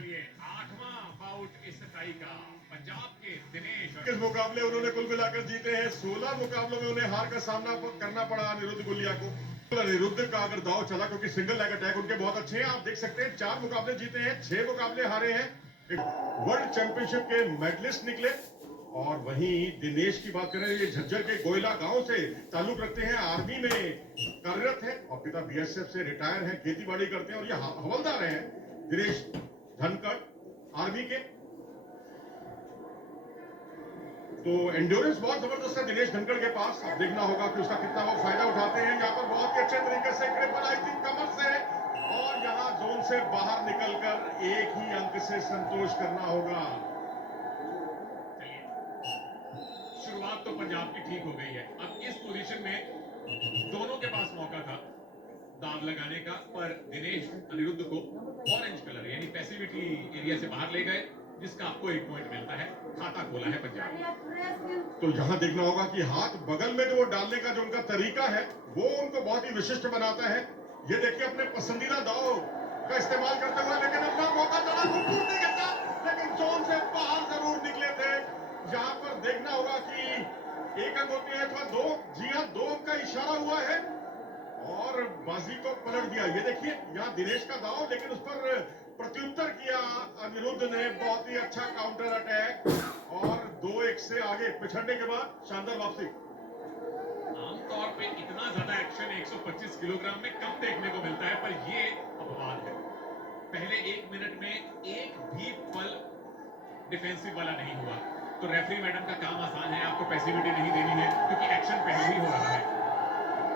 चलिए 8वां बाउट इस टाई का पंजाब के दिनेश इस मुकाबले उन्होंने कुल मिलाकर जीते हैं 16 मुकाबलों में उन्हें हार का सामना करना पड़ा अनिरुद्ध गुलिया को। अनिरुद्ध का अगर दाव चला क्योंकि सिंगल लेग अटैक उनके बहुत अच्छे हैं, आप देख सकते हैं 4 मुकाबले जीते हैं, 6 मुकाबले हारे हैं, एक वर्ल्ड चैंपियनशिप के मेडलिस्ट निकले। और वहीं दिनेश की बात करें, ये झज्जर के गोयला गांव से ताल्लुक रखते हैं, आर्मी में कार्यरत है और पिता बीएसएफ से रिटायर है, खेती बाड़ी करते हैं और ये हवलदार हैं दिनेश धनखड़ आर्मी के। तो एंड्योरेंस बहुत जबरदस्त है दिनेश धनखड़ के पास, अब देखना होगा कि उसका कितना वो फायदा उठाते हैं। यहाँ पर बहुत ही अच्छे तरीके से ग्रिप बनाई थी कमर से और यहाँ जोन से बाहर निकलकर एक ही अंक से संतोष करना होगा। शुरुआत तो पंजाब की ठीक हो गई है। अब इस पोजीशन में दोनों के पास मौका था दाव लगाने का, पर दिनेश अनिरुद्ध को ऑरेंज कलर यानी पैसिविटी एरिया से बाहर ले गए, जिसका आपको 1 पॉइंट मिलता है। खाता खोला है पंजाब। तो यहाँ देखना होगा कि हाथ बगल में जो वो डालने का जो उनका तरीका है वो उनको बहुत ही विशिष्ट बनाता है। ये देखिए अपने पसंदीदा दाव का इस्तेमाल करते हुए, लेकिन अपना मौका चला वो पूर्ति करता, लेकिन जोन से बाहर जरूर निकले थे। यहाँ पर देखना होगा कि 1 अंक होते हैं अथवा 2, जी हाँ 2 अंक का इशारा हुआ है और बाजी को पलट दिया। ये देखिए यहाँ दिनेश का दाव, लेकिन उस पर प्रत्युत्तर किया अनिरुद्ध ने, बहुत ही अच्छा काउंटर अटैक और 2-1 से आगे पिछड़ने के बाद शानदार वापसी। आमतौर पे इतना ज्यादा एक्शन 125 किलोग्राम में कम देखने को मिलता है, पर ये अपवाद है। पहले 1 मिनट में एक भी पल डिफेंसिव वाला नहीं हुआ, तो रेफरी मैडम का काम आसान है, आपको पैसिविटी नहीं देनी है क्योंकि एक्शन पहले ही हो रहा है।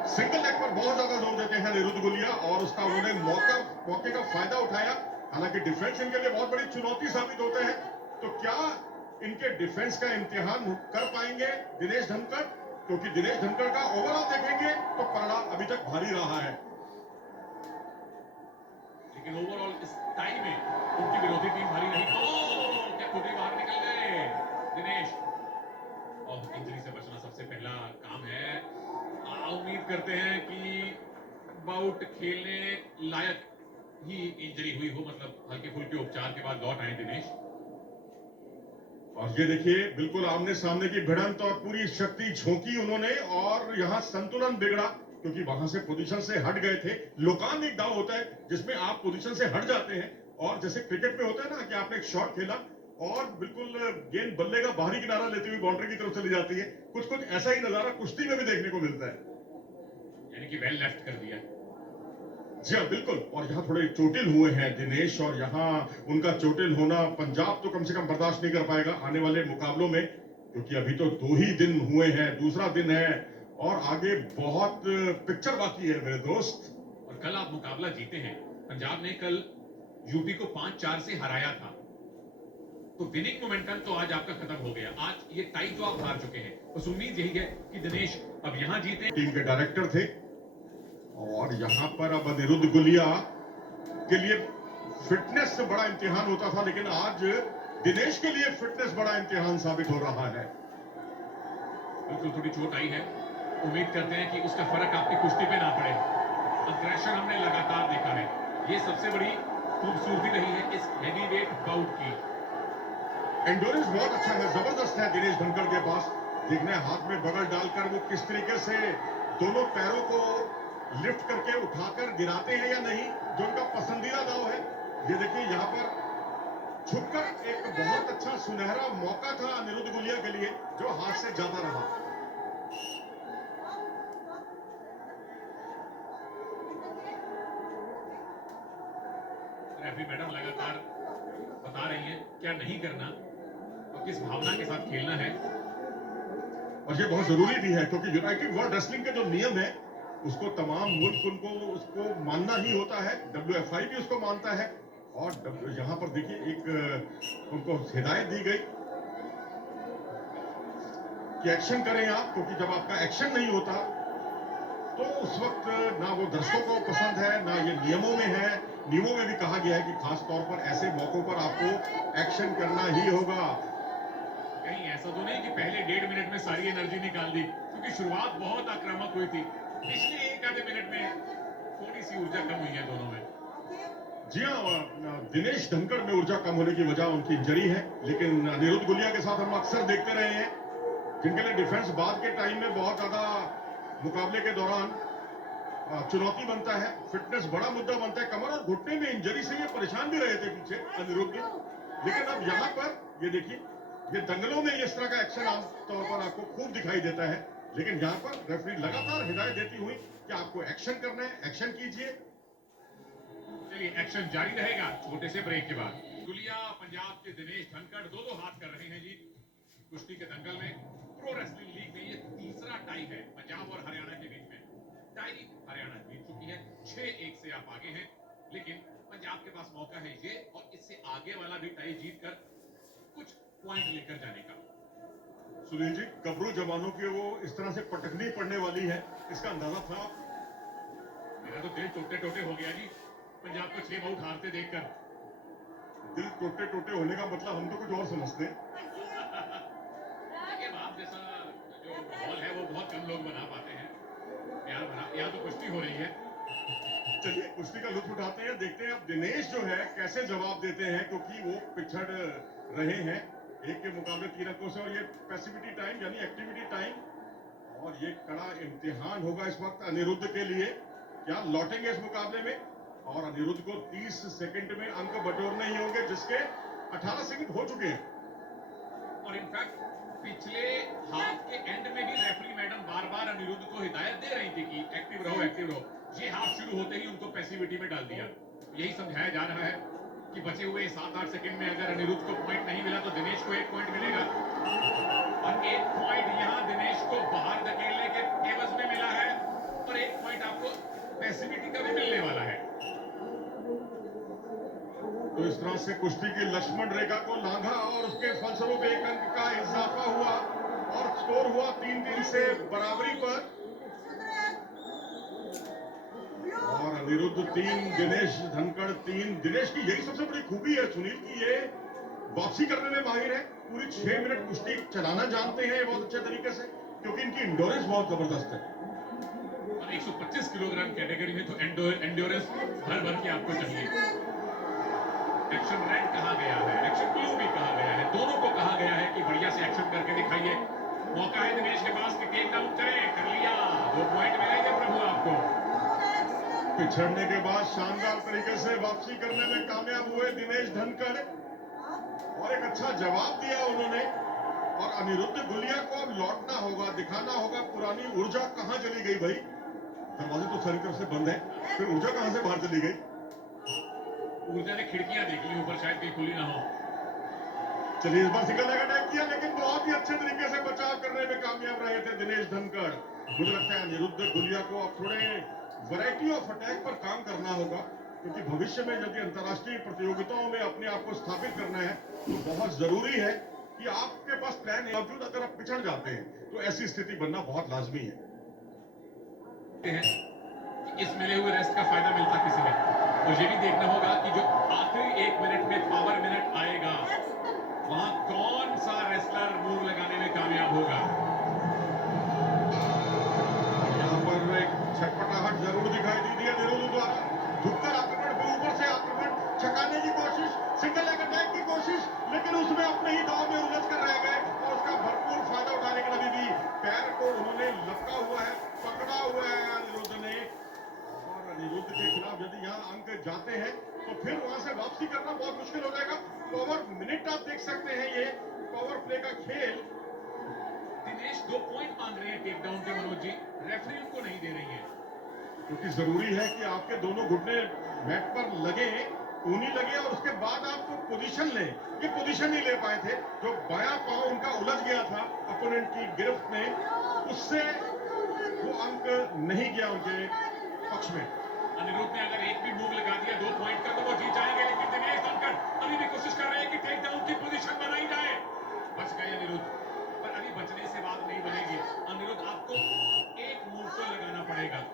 सिंगल लेग पर बहुत ज्यादा जोर देते हैं अनिरुद्ध गुलिया और उसका उन्होंने मौके का फायदा उठाया। हालांकि डिफेंस इनके लिए बहुत बड़ी चुनौती साबित होते हैं, तो क्या इनके डिफेंस का इम्तिहान कर पाएंगे दिनेश धनखड़? क्योंकि दिनेश धनखड़ का ओवरऑल देखेंगे तो पलड़ा अभी तक भारी रहा है, लेकिन ओवरऑल इस टाई में उनकी विरोधी टीम भारी रही। क्या खुद ही बाहर निकल गए दिनेश, और इंजरी से बचना सबसे पहला काम है। उम्मीद करते हैं कि बाउट खेलने लायक ही इंजरी हुई हो, मतलब हल्के फुल्के उपचार के बाद लौट आए दिनेश। और ये देखिए बिल्कुल आमने सामने की भिड़ंत और पूरी शक्ति झोंकी उन्होंने और यहाँ संतुलन बिगड़ा क्योंकि वहां से पोजीशन से हट गए थे। लोकान एक दाव होता है जिसमें आप पोजीशन से हट जाते हैं और जैसे क्रिकेट में होता है ना कि आपने एक शॉट खेला और बिल्कुल गेंद बल्ले का बाहरी किनारा लेते हुए बाउंड्री की तरफ चली जाती है, कुछ कुछ ऐसा ही नजारा कुश्ती में भी देखने को मिलता है, यानी कि वेल लेफ्ट कर दिया। जी हाँ बिल्कुल। और यहाँ थोड़े चोटिल हुए हैं दिनेश और यहाँ उनका चोटिल होना पंजाब तो कम से कम बर्दाश्त नहीं कर पाएगा आने वाले मुकाबलों में, क्योंकि अभी तो 2 ही दिन हुए हैं, दूसरा दिन है और आगे बहुत पिक्चर बाकी है मेरे दोस्त। और कल आप मुकाबला जीते हैं, पंजाब ने कल यूपी को 5-4 से हराया था, तो विनिंग मोमेंटम तो आज आपका खत्म हो गया। आज ये टाई तो आप हार चुके हैं, बस उम्मीद यही है कि दिनेश अब यहां जीते। टीम के डायरेक्टर थे और यहाँ पर अब अनिरुद्ध गुलिया के लिए फिटनेस से बड़ा इम्तिहान होता था, लेकिन आज दिनेश के लिए फिटनेस बड़ा इम्तिहान साबित हो रहा है। बिल्कुल थोड़ी चोट आई है, उम्मीद करते हैं कि उसका फर्क आपकी कुश्ती पे ना पड़े। अग्रेशन हमने लगातार देखा है, ये सबसे बड़ी खूबसूरती रही है इस हेवीवेट बाउट की। एंडोरेंस बहुत अच्छा है, जबरदस्त है दिनेश धनखड़ के पास। देखना हाथ में बगल डालकर वो किस तरीके से दोनों पैरों को लिफ्ट करके उठाकर गिराते हैं या नहीं, जो उनका पसंदीदा दाव है। ये देखिए यहाँ पर झुककर एक बहुत अच्छा सुनहरा मौका था अनिरुद्ध गुलिया के लिए जो हाथ से जाता रहा। रेफरी मैडम लगातार बता रही हैं क्या नहीं करना और किस भावना के साथ खेलना है, और ये बहुत जरूरी भी है क्योंकि यूनाइटेड वर्ल्ड रेसलिंग के जो नियम है उसको तमाम मुल्क उनको उसको मानना ही होता है, WFI भी उसको मानता है। और यहाँ पर देखिए एक उनको हिदायत दी गई कि एक्शन करें आप, क्योंकि जब आपका एक्शन नहीं होता तो उस वक्त ना वो दर्शकों को पसंद है ना ये नियमों में है। नियमों में भी कहा गया है कि खास तौर पर ऐसे मौकों पर आपको एक्शन करना ही होगा। कहीं ऐसा तो नहीं कि पहले 1.5 मिनट में सारी एनर्जी निकाल दी, क्योंकि शुरुआत बहुत आक्रामक हुई थी, पिछले 1 आधे मिनट में थोड़ी सी ऊर्जा कम हुई है दोनों में। जी हाँ, दिनेश धनखड़ में ऊर्जा कम होने की वजह उनकी इंजरी है, लेकिन अनिरुद्ध गुलिया के साथ हम अक्सर देखते रहे हैं जिनके लिए डिफेंस बाद के टाइम में बहुत ज्यादा मुकाबले के दौरान चुनौती बनता है। फिटनेस बड़ा मुद्दा बनता है। कमर और घुटने में इंजरी से ये परेशान भी रहे थे पीछे अनिरुद्ध, लेकिन अब यहाँ पर ये देखिए, ये दंगलों में इस तरह का एक्शन आमतौर पर आपको खूब दिखाई देता है, लेकिन यहाँ पर रेफरी लगातार हिदायत देती हुई कि आपको एक्शन करना है, एक्शन कीजिए। चलिए एक्शन जारी रहेगा छोटे से ब्रेक के बाद। गुलिया पंजाब के दिनेश धनखड़ दो हाथ कर रहे हैं जी कुश्ती के दंगल में। प्रो रेसलिंग लीग में ये तीसरा टाई है पंजाब और हरियाणा के बीच में। टाई हरियाणा जीत चुकी है, 6-1 से आप आगे हैं, लेकिन पंजाब के पास मौका है ये और इससे आगे वाला भी टाई जीत कर कुछ पॉइंट लेकर जाने का। सुनील जी, गबरू जवानों की वो इस तरह से पटकनी पड़ने वाली है, इसका अंदाजा था? मेरा तो दिल टोटे टोटे हो गया जी पंजाब को 6 आउट हारते देखकर। दिल टोटे टोटे होने का मतलब हम तो कुछ और समझते हैं। देखिए बाप जैसा जो माहौल है वो बहुत कम लोग बना पाते हैं। प्यार भरा यहाँ तो कुश्ती हो रही है। चलिए कुश्ती का लुत्फ उठाते हैं, देखते हैं अब दिनेश जो है कैसे जवाब देते हैं, क्योंकि वो पिछड़ रहे हैं एक के मुकाबले 3 अंकों से, और ये पैसिविटी टाइम यानी एक्टिविटी टाइम, और ये कड़ा इम्तिहान होगा इस वक्त अनिरुद्ध के लिए। क्या लौटेंगे इस मुकाबले में? और अनिरुद्ध को 30 सेकंड में अंक बटोरने ही होंगे, जिसके 18 सेकंड हो चुके हैं। और इनफैक्ट पिछले हाफ के एंड में भी रेफरी मैडम बार बार अनिरुद्ध को हिदायत दे रही थी कि एक्टिव रहो एक्टिव रहो। ये हाफ शुरू होते ही उनको पैसिविटी में डाल दिया। यही समझाया जा रहा है कि बचे हुए 7-8 सेकंड में अगर अनिरुद्ध को पॉइंट नहीं मिला तो दिनेश को 1 पॉइंट मिलेगा, और 1 पॉइंट यहाँ दिनेश को बाहर धकेलने के एवज में मिला है, और 1 पॉइंट आपको पैसिविटी का भी मिलने वाला है। तो इस तरह से कुश्ती की लक्ष्मण रेखा को लांघा और उसके फलस्वरूप 1 अंक का इजाफा हुआ और स्कोर हुआ 3-3 से बराबरी पर। और अनिरुद्ध 3, दिनेश धनखड़ 3। दिनेश की यही सबसे बड़ी खूबी है सुनील की ये वापसी करने में माहिर है। पूरी 6 मिनट कुश्ती चलाना जानते हैं बहुत अच्छे तरीके से, क्योंकि इनकी इंडोरेंस बहुत जबरदस्त है। और 125 किलोग्राम कैटेगरी में तो एंड्योरेंस भर के आपको चाहिए। एक्शन रेड कहा गया है, एक्शन ब्लू भी कहा गया है, दोनों को कहा गया है कि बढ़िया से एक्शन करके दिखाइए। मौका है दिनेश के पास कि टेक डाउन करें, कर लिया, 2 पॉइंट मिलेंगे प्रभु आपको। पिछड़ने के बाद शानदार तरीके से वापसी करने में कामयाब हुए दिनेश धनखड़, और एक अच्छा जवाब दिया उन्होंने। और अनिरुद्ध गुलिया को अब लौटना होगा, दिखाना होगा पुरानी ऊर्जा कहां चली गई भाई। दरवाजे तो सारी तरफ से बंद है, फिर ऊर्जा कहां से बाहर चली गई? ऊर्जा ने खिड़कियां देख ली ऊपर, शायद कहीं खुली ना हो। चलिए इस बार सिंगल लेग अटैक किया, लेकिन बहुत ही अच्छे तरीके से बचाव करने में कामयाब रहे थे दिनेश धनखड़। मुझे लगता है अनिरुद्ध गुलिया को अब थोड़े वैरायटी ऑफ अटैक पर काम करना होगा, क्योंकि भविष्य में यदि अंतर्राष्ट्रीय प्रतियोगिताओं में अपने आप को स्थापित करना है तो बहुत जरूरी है कि आपके पास प्लान है, बावजूद अगर आप पिछड़ जाते हैं तो ऐसी स्थिति बनना बहुत लाजमी है। इस मिले हुए रेस्ट का फायदा मिलता किसी में, और ये भी देखना होगा कि जो आखिरी 1 मिनट में पावर मिनट आएगा वहां कौन सा रेसलर मूव लगाने में कामयाब होगा। यहाँ पर एक छटपटाहट जरूर दिखाई दी थी अनिरुद्ध द्वारा। झुककर आक्रमण, फिर ऊपर से आक्रमण, छकाने की कोशिश, सिंगल लेग अटैक की कोशिश, लेकिन उसमें अपने ही दांव में उलझ कर रह गए, और उसका भरपूर फायदा उठाने के लिए भी पैर को उन्होंने लपका हुआ है, पकड़ा हुआ है अनिरुद्ध ने। और अनिरुद्ध के खिलाफ यदि यहाँ अंक जाते हैं तो फिर वहां से वापसी करना बहुत मुश्किल हो जाएगा। पावर मिनट आप देख सकते हैं, ये पावर प्ले का खेल। दिनेश 2 पॉइंट मांग रहे हैं टेक डाउन के मनोज जी, रेफरी उनको नहीं दे रही है, क्योंकि जरूरी है कि आपके दोनों घुटने मैट पर लगे, ऊनी लगे, और उसके बाद आप पोजीशन लें। ये पोजीशन नहीं ले पाए थे, जो बायां पांव उनका उलझ गया था अपोनेंट की गिरफ्त में, उससे वो अंक नहीं गया उनके पक्ष में। अनिरुद्ध ने अगर एक भी मूव लगा दिया 2 पॉइंट का तो वो जीत जाएंगे, लेकिन दिनेश धनखड़ अभी भी कोशिश कर रहे हैं कि टेक डाउन की पोजीशन बनाई जाए। बच गए अनिरुद्ध, पर अभी बचने से बात नहीं बनेगी। अनिरुद्ध आपको एक मूव तो लगाना पड़ेगा।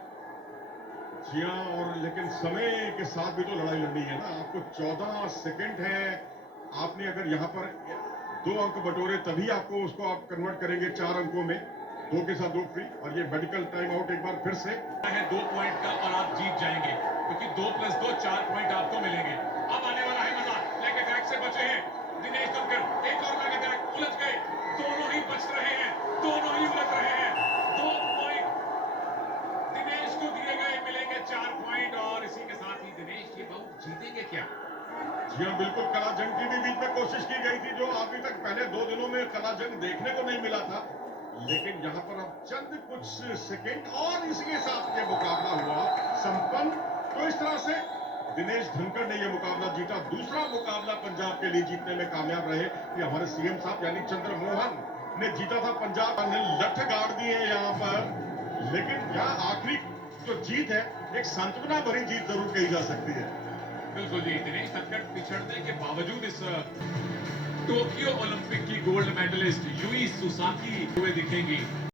जी हाँ, और लेकिन समय के साथ भी तो लड़ाई लड़नी है ना। आपको 14 सेकंड है, आपने अगर यहाँ पर 2 अंक बटोरे तभी आपको उसको आप कन्वर्ट करेंगे 4 अंकों में। 2 के साथ 2 फ्री और ये मेडिकल टाइम आउट एक बार फिर से। है 2 पॉइंट का और आप जीत जाएंगे क्योंकि 2 + 2 4 पॉइंट आपको मिलेंगे। अब आने वाला है मजा। लेग अटैक से बचे हैं दिनेश दुमकर। एक और लेग अटैक, उलझ गए, दोनों ही बच रहे हैं, दोनों ही उलझ रहे हैं। 2 पॉइंट दिनेश को दिए गए, मिलेंगे 4 पॉइंट और इसी के साथ ही दिनेश ये बाउट जीतेंगे क्या? जी हाँ, बिल्कुल। कला जंग की भी बीच में कोशिश की गई थी, जो अभी तक पहले 2 दिनों में कला जंग देखने को नहीं मिला था, लेकिन यहाँ पर अब चंद कुछ सेकंड और इसके साथ ये मुकाबला हुआ संपन्न। तो इस तरह से दिनेश धनखड़ ने यह मुकाबला जीता। दूसरा मुकाबला पंजाब के लिए जीतने में कामयाब रहे कि हमारे सीएम साहब यानी चंद्रमोहन ने जीता था। पंजाब ने लठ गाड़ दी है यहाँ पर, लेकिन यहाँ आखिरी जो जीत है एक सांत्वना भरी जीत जरूर कही जा सकती है। बिल्कुल जी, दिनेश धनखड़ पिछड़ने के बावजूद इस टोक्यो ओलंपिक की गोल्ड मेडलिस्ट यूई सुसाकी हुए दिखेंगी।